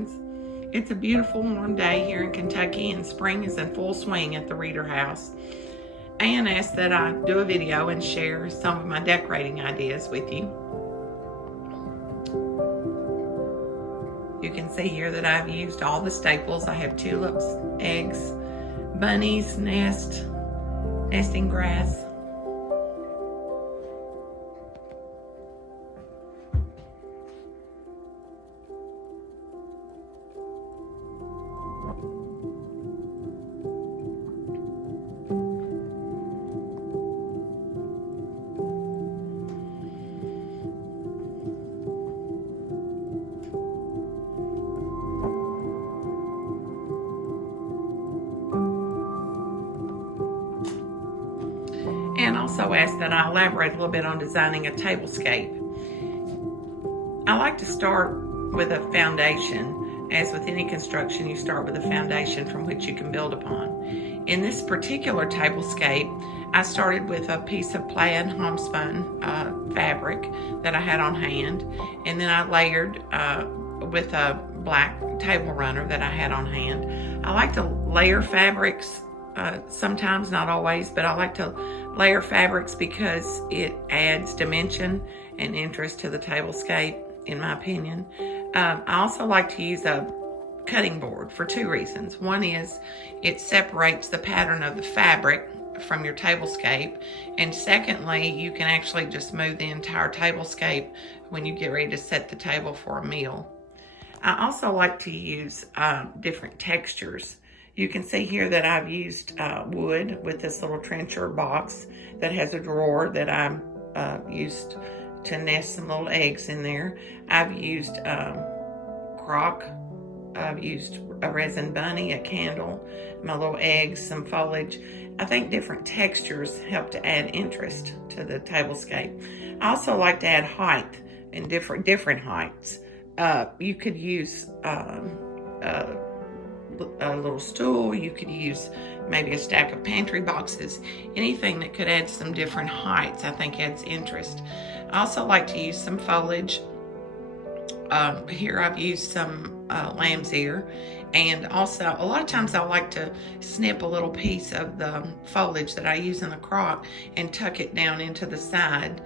friends. It's a beautiful warm day here in Kentucky, and spring is in full swing at the Reeder house. Anne asked that I do a video and share some of my decorating ideas with you. You can see here that I've used all the staples. I have tulips, eggs, bunnies, nesting grass. And also asked that I elaborate a little bit on designing a tablescape. I like to start with a foundation. As with any construction, you start with a foundation from which you can build upon. In this particular tablescape, I started with a piece of plaid homespun fabric that I had on hand, and then I layered with a black table runner that I had on hand. I like to layer fabrics sometimes, not always, but I like to layer fabrics because it adds dimension and interest to the tablescape, in my opinion. I also like to use a cutting board for two reasons. One is it separates the pattern of the fabric from your tablescape, and secondly, you can actually just move the entire tablescape when you get ready to set the table for a meal. I also like to use different textures. You can see here that I've used wood with this little trencher box that has a drawer that I used to nest some little eggs in there. I've used crock. I've used a resin bunny, a candle, my little eggs, some foliage. I think different textures help to add interest to the tablescape. I also like to add height and different heights. You could use a little stool. You could use maybe a stack of pantry boxes. Anything that could add some different heights, I think, adds interest. I also like to use some foliage. Here I've used some lamb's ear, and also a lot of times I like to snip a little piece of the foliage that I use in the crock and tuck it down into the side.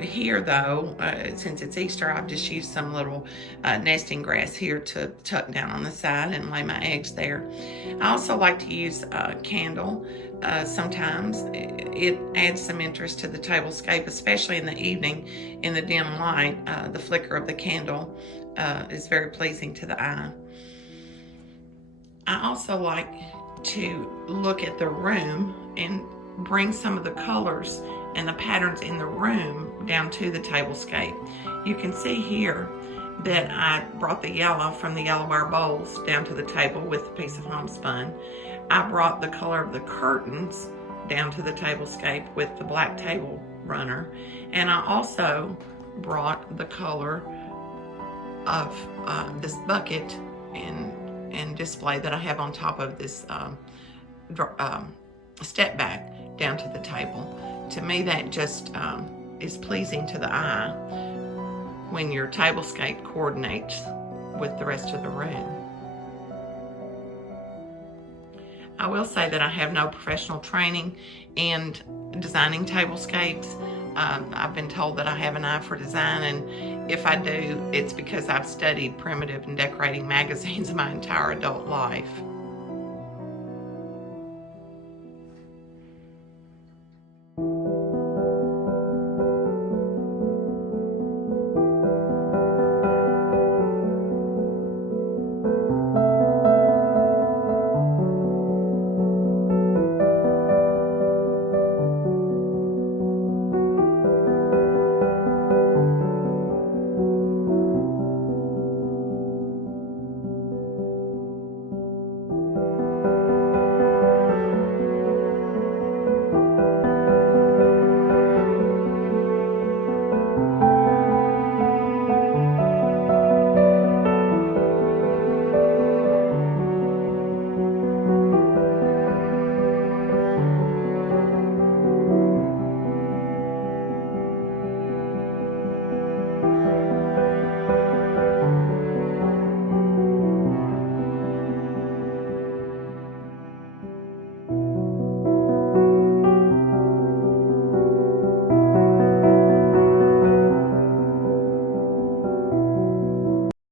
Here though, since it's Easter, I've just used some little nesting grass here to tuck down on the side and lay my eggs there. I also like to use a candle. Sometimes it adds some interest to the tablescape, especially in the evening in the dim light. The flicker of the candle is very pleasing to the eye. I also like to look at the room and bring some of the colors and the patterns in the room down to the tablescape. You can see here that I brought the yellow from the yellowware bowls down to the table with a piece of homespun. I brought the color of the curtains down to the tablescape with the black table runner. And I also brought the color of this bucket and display that I have on top of this step back down to the table. To me, that just is pleasing to the eye when your tablescape coordinates with the rest of the room. I will say that I have no professional training in designing tablescapes. I've been told that I have an eye for design, and if I do, it's because I've studied primitive and decorating magazines my entire adult life.